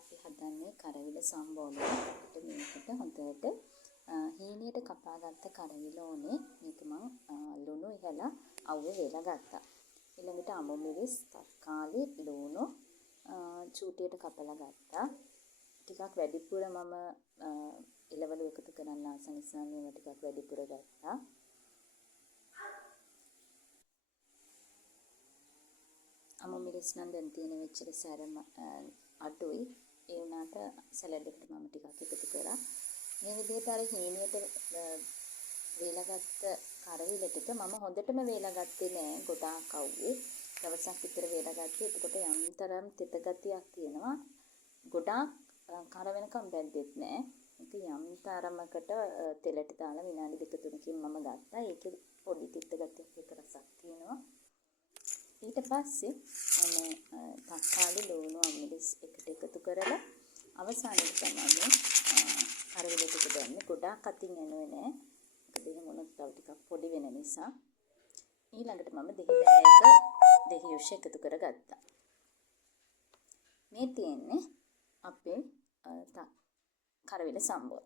අපි හදන්නේ කරවිල සම්බෝලයකට. මේකට හොඳට හීනියට කපාගත්ත කරවිල ඕනේ. මේක මම ලුණු ඉහලා අවුවේ වෙලා ගත්තා. ඊළඟට අමු මිරිස්, තක්කාලි, ලුණු චූටියට කපලා ගත්තා. ටිකක් වැඩිපුර මම එළවලු එකතු කරන්න ආස නිසා මේවා ටිකක් වැඩිපුර ගත්තා. අමු මිරිස් නම් දැන් තියෙන වෙච්චර සැරම අඩුයි. ඒ වුණාට සලාඩ් එකට මම ටිකක් එකතු කරා. මේ විදිහට අර හීනියට වේලාගත්ත කරවිල ටික මම හොඳටම වේලාගත්තේ නෑ. ගොඩාක් අවුවේ. දවසක් විතර වේලාගත්තේ. එතකොට යම්තරම් තෙත ගතියක් තියෙනවා. ගොඩාක් කර වෙනකම් බැද්දෙත් නෑ. ඒක යම්තරමකට තෙලට දාලා විනාඩි 2-3කින් මම ගත්තා. ඒකේ පොඩි තිත්ත ගතියක් එක රසක් තියෙනවා. ඊට පස්සේ මම තක්කාලි ලුණු අමිරිස් එකට එකතු කරලා අවසානයේ තමයි කරවිල ටික දැම්මේ. ගොඩාක් අතින් එනුවේ නෑ. මොකද එහෙම වුණොත් තව ටිකක් පොඩි වෙන නිසා. ඊළඟට මම දෙහි යුෂ එකතු කරගත්තා. මේ තියෙන්නේ අපේ කරවිල සම්බෝල.